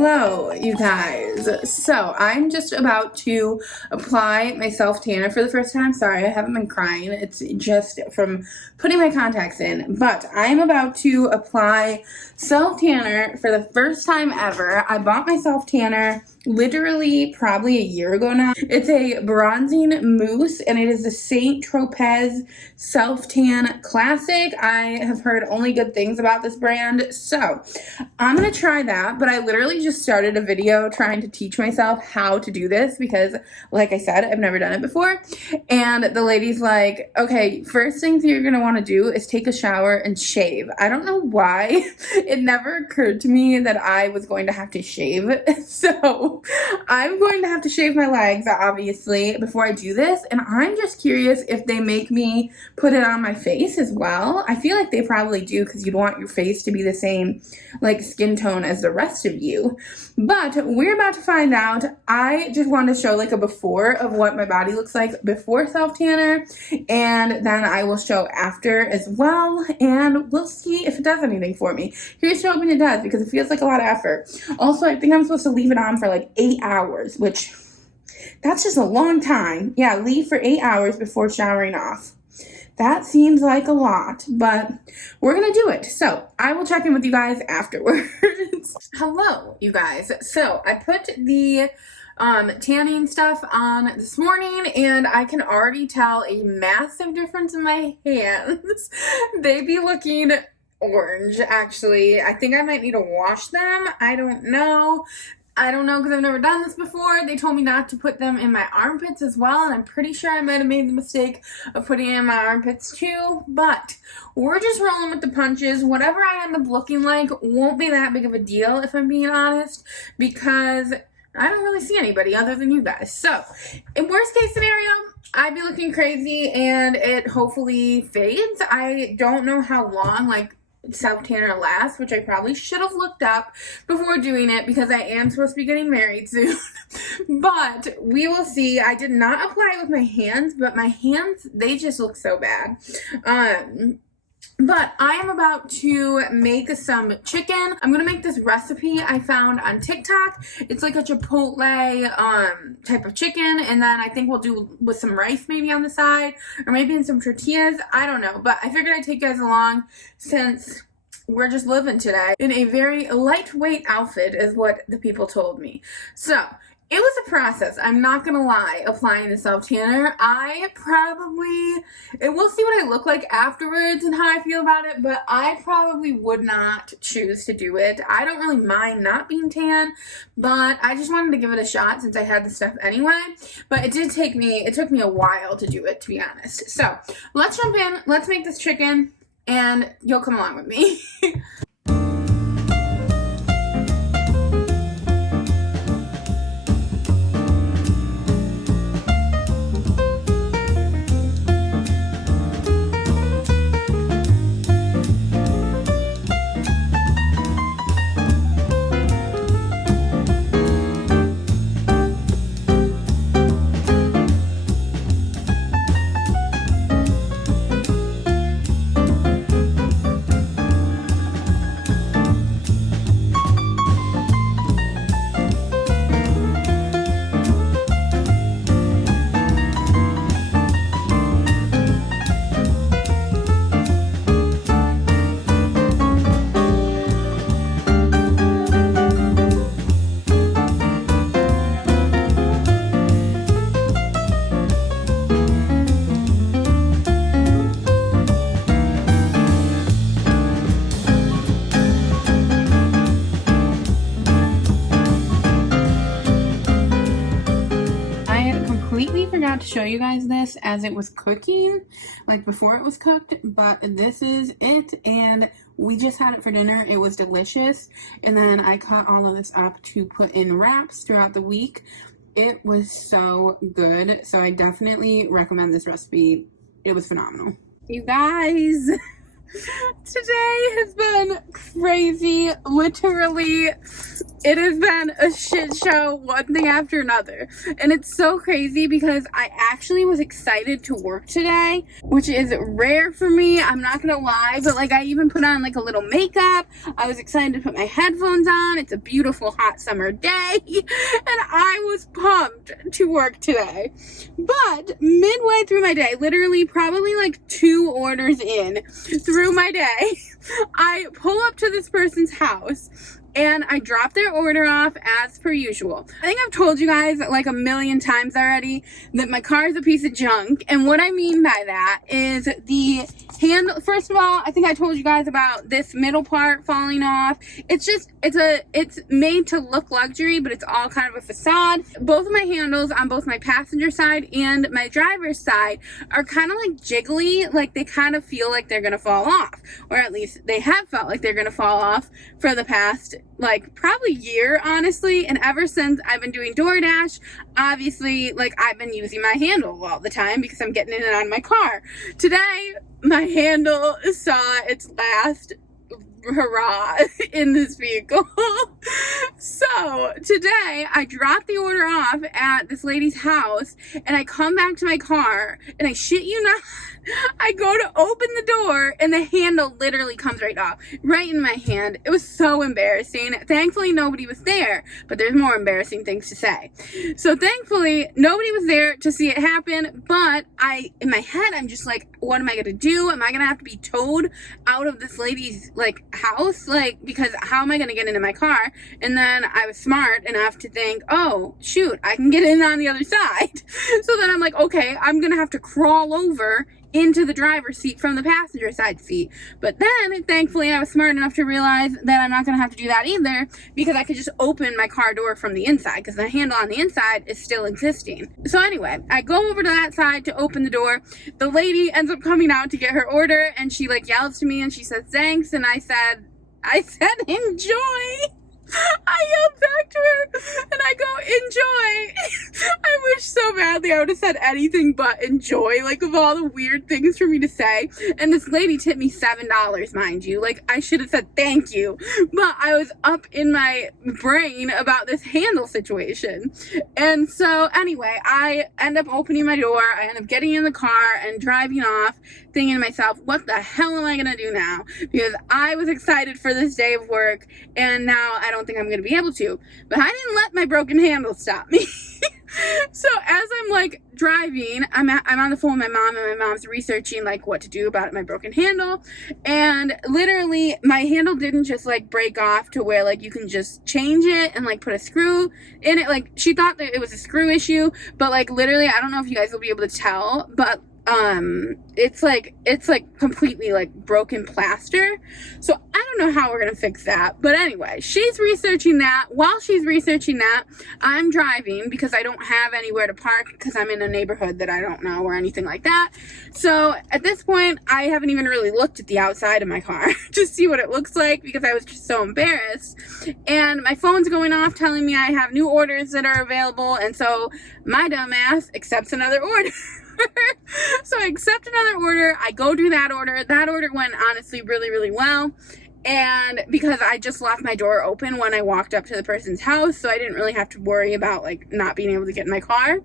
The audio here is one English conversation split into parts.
Hello, you guys. So I'm just about to apply my self tanner for the first time. Sorry, I haven't been crying. It's just from putting my contacts in. But I'm about to apply self tanner for the first time ever. I bought my self tanner literally probably a year ago now. It's a bronzing mousse and it is the Saint Tropez Self Tan Classic. I have heard only good things about this brand, so I'm gonna try that. But I literally just started a video trying to teach myself how to do this because, like I said, I've never done it before. And the lady's like, okay, first things you're gonna want to do is take a shower and shave. I don't know why it never occurred to me that I was going to have to shave. So I'm going to have to shave my legs, obviously, before I do this. And I'm just curious if they make me put it on my face as well. I feel like they probably do because you'd want your face to be the same like skin tone as the rest of you. But we're about to find out. I just wanted to show like a before of what my body looks like before self tanner, and then I will show after as well, and we'll see if it does anything for me. Here's hoping it does because it feels like a lot of effort. Also, I think I'm supposed to leave it on for like 8 hours, which that's just a long time. Yeah, leave for 8 hours before showering off. That seems like a lot, but we're gonna do it. So I will check in with you guys afterwards. Hello, you guys. So I put the tanning stuff on this morning and I can already tell a massive difference in my hands. They be looking orange, actually. I think I might need to wash them. I don't know because I've never done this before. They told me not to put them in my armpits as well, and I'm pretty sure I might have made the mistake of putting it in my armpits too, but we're just rolling with the punches. Whatever I end up looking like won't be that big of a deal, if I'm being honest, because I don't really see anybody other than you guys. So, in worst case scenario, I'd be looking crazy and it hopefully fades. I don't know how long, like, self tanner lasts, which I probably should have looked up before doing it because I am supposed to be getting married soon. But we will see. I did not apply it with my hands, but my hands, they just look so bad. But I am about to make some chicken. I'm going to make this recipe I found on TikTok. It's like a Chipotle type of chicken. And then I think we'll do with some rice maybe on the side. Or maybe in some tortillas. I don't know. But I figured I'd take you guys along since we're just living today in a very lightweight outfit is what the people told me. So it was a process, I'm not gonna lie, applying the self tanner. We'll see what I look like afterwards and how I feel about it, but I probably would not choose to do it. I don't really mind not being tan, but I just wanted to give it a shot since I had the stuff anyway. But it took me a while to do it, to be honest. So let's jump in, let's make this chicken, and you'll come along with me. Forgot to show you guys this as it was cooking, like before it was cooked, but this is it, and we just had it for dinner. It was delicious, and then I cut all of this up to put in wraps throughout the week. It was so good, so I definitely recommend this recipe. It was phenomenal. You guys, Today has been crazy. Literally, it has been a shit show, one thing after another. And it's so crazy because I actually was excited to work today, which is rare for me. I'm not gonna lie, but like I even put on like a little makeup. I was excited to put my headphones on. It's a beautiful hot summer day. And I was pumped to work today. But midway through my day, literally probably like 2 orders in through my day, I pull up to this person's house and I drop their order off as per usual. I think I've told you guys like a million times already that my car is a piece of junk. And what I mean by that is the handle. First of all, I think I told you guys about this middle part falling off. It's made to look luxury, but it's all kind of a facade. Both of my handles on both my passenger side and my driver's side are kind of like jiggly, like they kind of feel like they're gonna fall off, or at least they have felt like they're gonna fall off for the past like probably year, honestly. And ever since I've been doing DoorDash, obviously like I've been using my handle all the time because I'm getting in and out of my car. Today my handle saw its last hurrah in this vehicle. So today I dropped the order off at this lady's house and I come back to my car and I shit you not, I go to open the door and the handle literally comes right off, right in my hand. It was so embarrassing. Thankfully nobody was there, but there's more embarrassing things to say. So thankfully nobody was there to see it happen, but in my head I'm just like, what am I gonna do? Am I gonna have to be towed out of this lady's like house? Like, because how am I gonna get into my car? And then I was smart enough to think, oh shoot, I can get in on the other side. So then I'm like, okay, I'm gonna have to crawl over into the driver's seat from the passenger side seat. But then thankfully I was smart enough to realize that I'm not gonna have to do that either, because I could just open my car door from the inside, because the handle on the inside is still existing. So anyway, I go over to that side to open the door. The lady ends up coming out to get her order and she like yells to me and she says thanks, and I said enjoy. I yelled back to her and I go, enjoy. I wish so badly I would have said anything but enjoy, like of all the weird things for me to say. And this lady tipped me $7, mind you. Like I should have said thank you, but I was up in my brain about this handle situation. And so anyway, I end up opening my door. I end up getting in the car and driving off, thinking to myself, what the hell am I gonna do now? Because I was excited for this day of work and now I don't think I'm gonna be able to. But I didn't let my broken handle stop me. So as I'm like driving, I'm on the phone with my mom, and my mom's researching like what to do about my broken handle. And literally my handle didn't just like break off to where like you can just change it and like put a screw in it. Like she thought that it was a screw issue, but like literally, I don't know if you guys will be able to tell, but it's like completely like broken plaster. So I don't know how we're gonna fix that, but anyway, she's researching that. While she's researching that, I'm driving because I don't have anywhere to park because I'm in a neighborhood that I don't know or anything like that. So at this point I haven't even really looked at the outside of my car to see what it looks like because I was just so embarrassed. And my phone's going off telling me I have new orders that are available, and so my dumb ass accepts another order. So I accept another order. I go do that order. That order went honestly really, really well. And because I just left my door open when I walked up to the person's house, so I didn't really have to worry about like not being able to get in my car.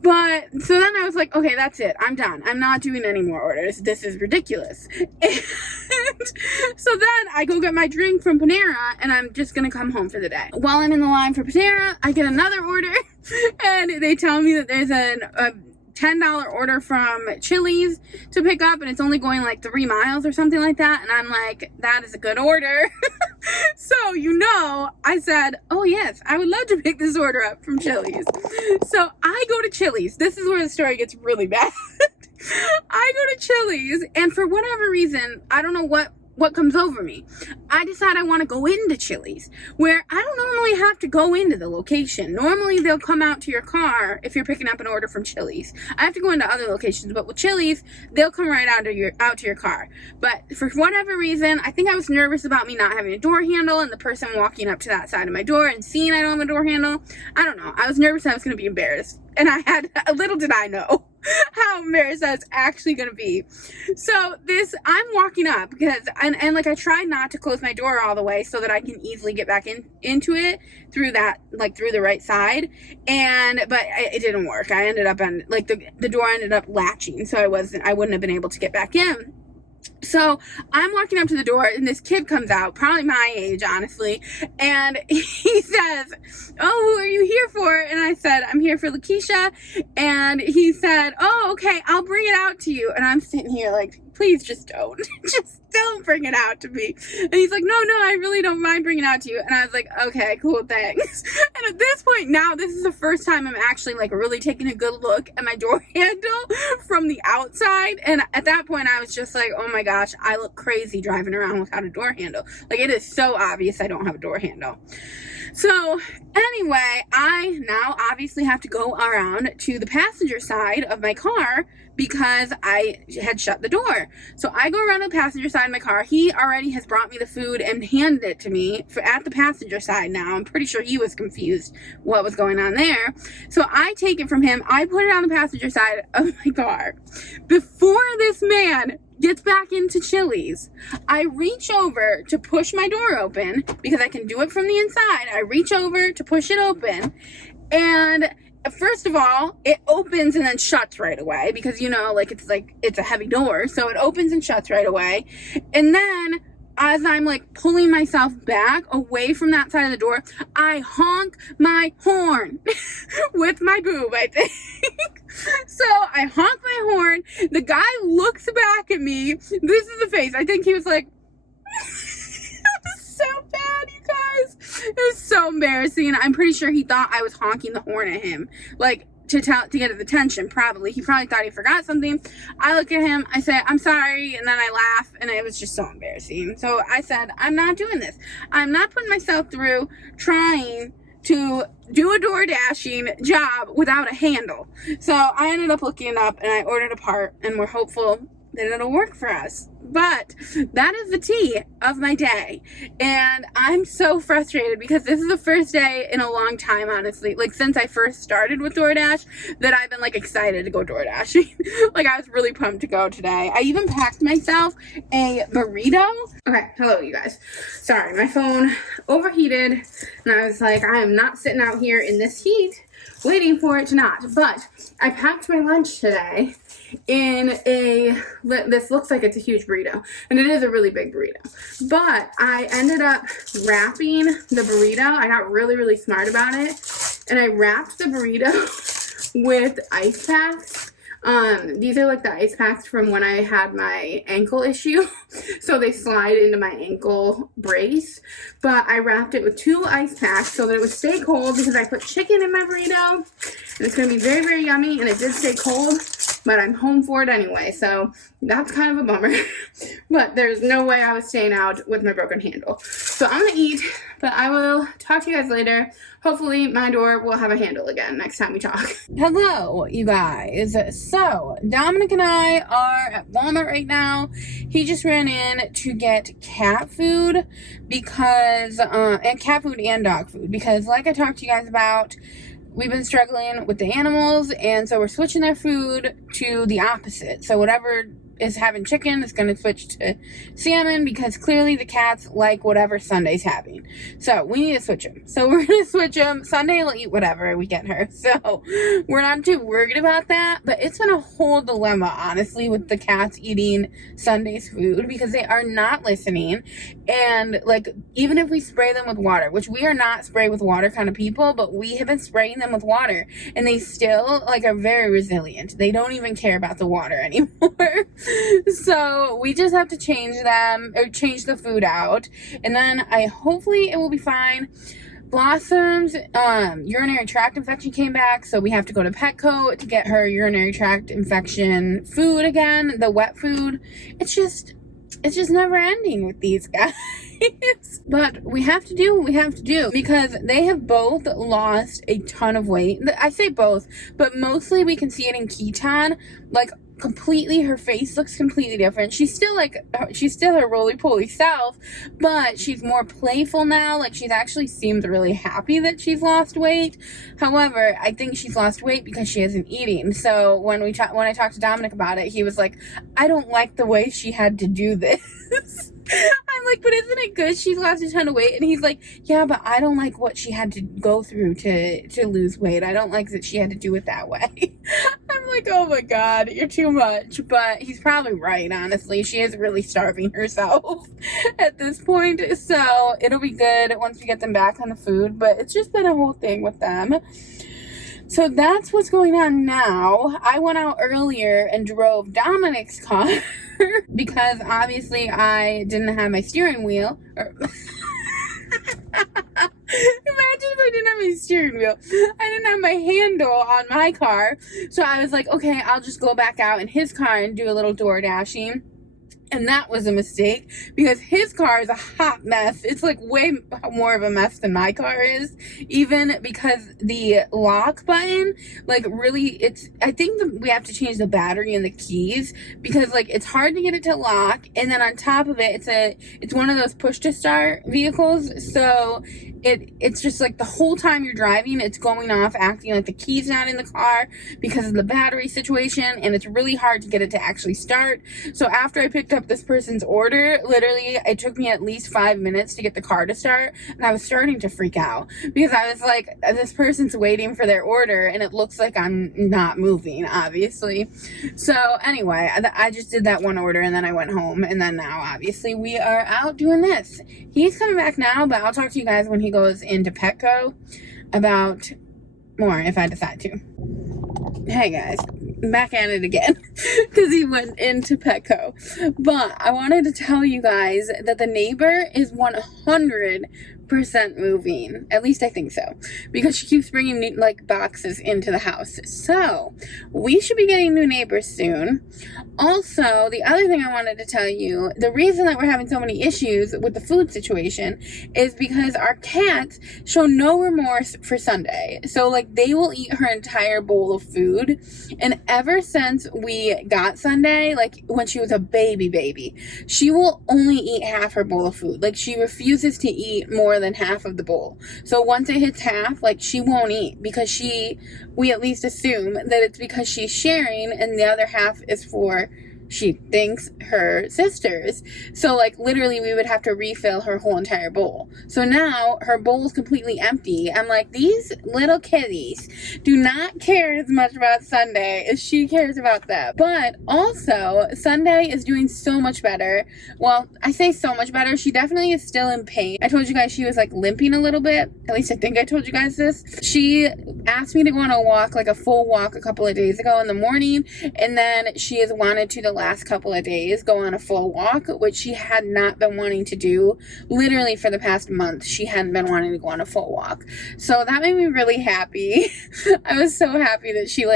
But so then I was like, okay, that's it. I'm done. I'm not doing any more orders. This is ridiculous. And so then I go get my drink from Panera and I'm just going to come home for the day. While I'm in the line for Panera, I get another order and they tell me that there's a $10 order from Chili's to pick up and it's only going like 3 miles or something like that. And I'm like, that is a good order. So, you know, I said, oh yes, I would love to pick this order up from Chili's. So I go to Chili's. This is where the story gets really bad. I go to Chili's and for whatever reason, I don't know what comes over me. I decide I want to go into Chili's, where I don't normally have to go into the location. Normally they'll come out to your car if you're picking up an order from Chili's. I have to go into other locations, but with Chili's, they'll come right out to your car. But for whatever reason, I think I was nervous about me not having a door handle and the person walking up to that side of my door and seeing I don't have a door handle. I don't know. I was nervous I was going to be embarrassed. And little did I know how embarrassed that's actually gonna be. So I'm walking up because, and like I tried not to close my door all the way so that I can easily get back into it through that, like through the right side, but it didn't work. I ended up on, like, the door ended up latching, so I wouldn't have been able to get back in. So I'm walking up to the door and this kid comes out, probably my age, honestly, and he says, "Oh, who are you here for?" And I said, "I'm here for Lakeisha." And he said, "Oh, okay, I'll bring it out to you." And I'm sitting here like, please just don't. Just don't bring it out to me. And he's like, no, I really don't mind bringing it out to you. And I was like, okay, cool, thanks. And at this point now, this is the first time I'm actually like really taking a good look at my door handle from the outside. And at that point I was just like, oh my gosh, I look crazy driving around without a door handle. Like, it is so obvious I don't have a door handle. So anyway, I now obviously have to go around to the passenger side of my car because I had shut the door. So I go around to the passenger side of my car. He already has brought me the food and handed it to me at the passenger side now. I'm pretty sure he was confused what was going on there. So I take it from him. I put it on the passenger side of my car. Before this man gets back into Chili's, I reach over to push my door open because I can do it from the inside. I reach over to push it open, and first of all, it opens and then shuts right away because, you know, like it's a heavy door, so it opens and shuts right away. And then as I'm like pulling myself back away from that side of the door, I honk my horn with my boob, I think. So I honk my horn. The guy looks back at me. This is the face. I think he was like, it was so bad, you guys. It was so embarrassing. I'm pretty sure he thought I was honking the horn at him, like to get his attention. Probably. He probably thought he forgot something. I look at him. I say, "I'm sorry," and then I laugh, and it was just so embarrassing. So I said, I'm not doing this. I'm not putting myself through trying to do a Doordashing job without a handle. So I ended up looking it up and I ordered a part, and we're hopeful that it'll work for us. But that is the tea of my day, and I'm so frustrated because this is the first day in a long time, honestly, like since I first started with DoorDash, that I've been like excited to go DoorDashing. Like, I was really pumped to go today. I even packed myself a burrito. Okay, hello you guys. Sorry, my phone overheated and I was like, I am not sitting out here in this heat waiting for it to not. But I packed my lunch today in this looks like it's a huge burrito, and it is a really big burrito, but I ended up wrapping the burrito. I got really smart about it, and I wrapped the burrito with ice packs. These are like the ice packs from when I had my ankle issue. So they slide into my ankle brace. But I wrapped it with 2 ice packs so that it would stay cold because I put chicken in my burrito. And it's going to be very yummy. And it did stay cold, but I'm home for it anyway. So that's kind of a bummer. But there's no way I was staying out with my broken handle. So I'm going to eat, but I will talk to you guys later. Hopefully my door will have a handle again next time we talk. Hello, you guys. So Dominic and I are at Walmart right now. He just ran in to get cat food because, and cat food and dog food because, like I talked to you guys about, we've been struggling with the animals, and so we're switching their food to the opposite. So whatever is having chicken is going to switch to salmon because clearly the cats like whatever Sunday's having. So we need to switch them. So we're going to switch them. Sunday will eat whatever we get her. So we're not too worried about that. But it's been a whole dilemma, honestly, with the cats eating Sunday's food because they are not listening. And like, even if we spray them with water, which we are not spray with water kind of people, but we have been spraying them with water, and they still like are very resilient. They don't even care about the water anymore. So we just have to change them, or change the food out, and then hopefully it will be fine. Blossom's urinary tract infection came back, so we have to go to Petco to get her urinary tract infection food again, the wet food. It's just never ending with these guys. But we have to do what we have to do because they have both lost a ton of weight. I say both, but mostly we can see it in Keaton. Like, completely, her face looks completely different. She's still her roly-poly self, but she's more playful now. Like, she's actually seems really happy that she's lost weight. However, I think she's lost weight because she isn't eating. So when I talked to Dominic about it, he was like, I don't like the way she had to do this. I'm like, but isn't it good she's lost a ton of weight? And he's like, yeah, but I don't like what she had to go through to lose weight. I don't like that she had to do it that way. I'm like, oh my God, you're too much. But he's probably right, honestly. She is really starving herself at this point. So it'll be good once we get them back on the food. But it's just been a whole thing with them. So that's what's going on now. I went out earlier and drove Dominic's car because obviously I didn't have my steering wheel. Imagine if I didn't have my steering wheel. I didn't have my handle on my car. So I was like, okay, I'll just go back out in his car and do a little Doordashing. And that was a mistake because his car is a hot mess. It's like way more of a mess than my car is. Even because the lock button, like really, I think we have to change the battery and the keys because like it's hard to get it to lock. And then on top of it, it's one of those push to start vehicles. So it's just like the whole time you're driving, it's going off acting like the key's not in the car because of the battery situation. And it's really hard to get it to actually start. So after I picked up this person's order, literally it took me at least 5 minutes to get the car to start, and I was starting to freak out because I was like, this person's waiting for their order and it looks like I'm not moving, obviously. So anyway, I just did that one order and then I went home, and then now obviously we are out doing this. He's coming back now, but I'll talk to you guys when he goes into Petco about more if I decide to. Hey guys, back at it again because he went into Petco. But I wanted to tell you guys that the neighbor is 100% moving. At least I think so, because she keeps bringing new, like, boxes into the house. So we should be getting new neighbors soon. Also, the other thing I wanted to tell you, the reason that we're having so many issues with the food situation is because our cats show no remorse for Sunday. So like they will eat her entire bowl of food. And ever since we got Sunday, like when she was a baby, she will only eat half her bowl of food. Like she refuses to eat more than half of the bowl. So once it hits half, like she won't eat because we at least assume that it's because she's sharing and the other half is for, she thinks, her sisters. So like literally we would have to refill her whole entire bowl. So now her bowl is completely empty. I'm like, these little kitties do not care as much about Sunday as she cares about them. But also Sunday is doing so much better. Well, I say so much better. She definitely is still in pain. I told you guys she was like limping a little bit. At least I think I told you guys this. She asked me to go on a walk, like a full walk, a couple of days ago in the morning. And then she has wanted to the last couple of days go on a full walk, which she had not been wanting to do. Literally for the past month, she hadn't been wanting to go on a full walk. So that made me really happy. I was so happy that she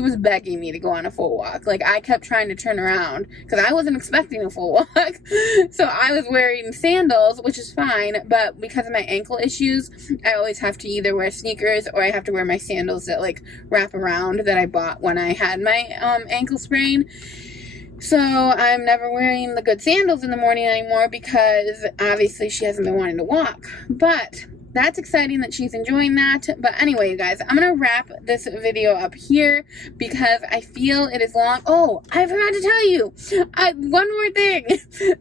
was begging me to go on a full walk. Like I kept trying to turn around because I wasn't expecting a full walk. So I was wearing sandals, which is fine, but because of my ankle issues, I always have to either wear sneakers or I have to wear my sandals that like wrap around that I bought when I had my ankle sprain. So I'm never wearing the good sandals in the morning anymore because obviously she hasn't been wanting to walk. But that's exciting that she's enjoying that. But anyway, you guys, I'm going to wrap this video up here because I feel it is long. Oh, I forgot to tell you. One more thing.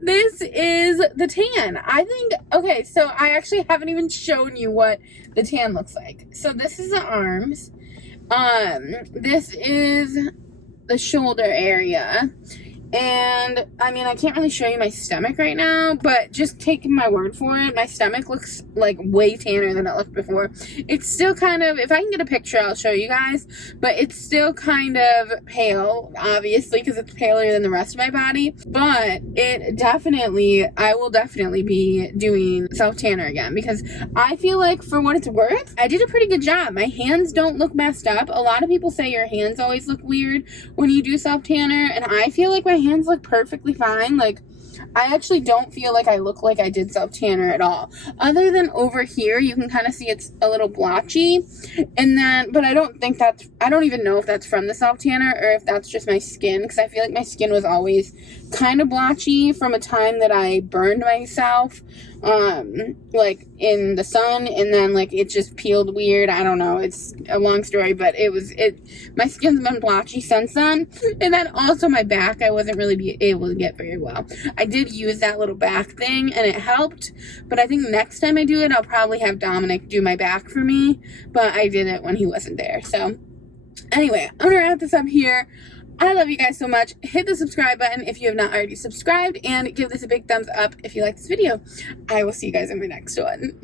This is the tan. I think, okay, so I actually haven't even shown you what the tan looks like. So this is the arms. This is the shoulder area, and I mean I can't really show you my stomach right now, but just take my word for it, my stomach looks like way tanner than it looked before. It's still kind of, if I can get a picture I'll show you guys, but it's still kind of pale, obviously, because it's paler than the rest of my body. But I will definitely be doing self tanner again because I feel like for what it's worth, I did a pretty good job. My hands don't look messed up. A lot of people say your hands always look weird when you do self tanner, and I feel like my hands look perfectly fine. Like, I actually don't feel like I look like I did self-tanner at all. Other than over here, you can kind of see it's a little blotchy. And then, but I don't even know if that's from the self-tanner or if that's just my skin, because I feel like my skin was always kind of blotchy from a time that I burned myself, like in the sun, and then like it just peeled weird. I don't know. It's a long story, but my skin's been blotchy since then. And then also my back, I wasn't really able to get very well. I did use that little back thing and it helped, but I think next time I do it, I'll probably have Dominic do my back for me, but I did it when he wasn't there. So anyway, I'm gonna wrap this up here. I love you guys so much. Hit the subscribe button if you have not already subscribed, and give this a big thumbs up if you like this video. I will see you guys in my next one.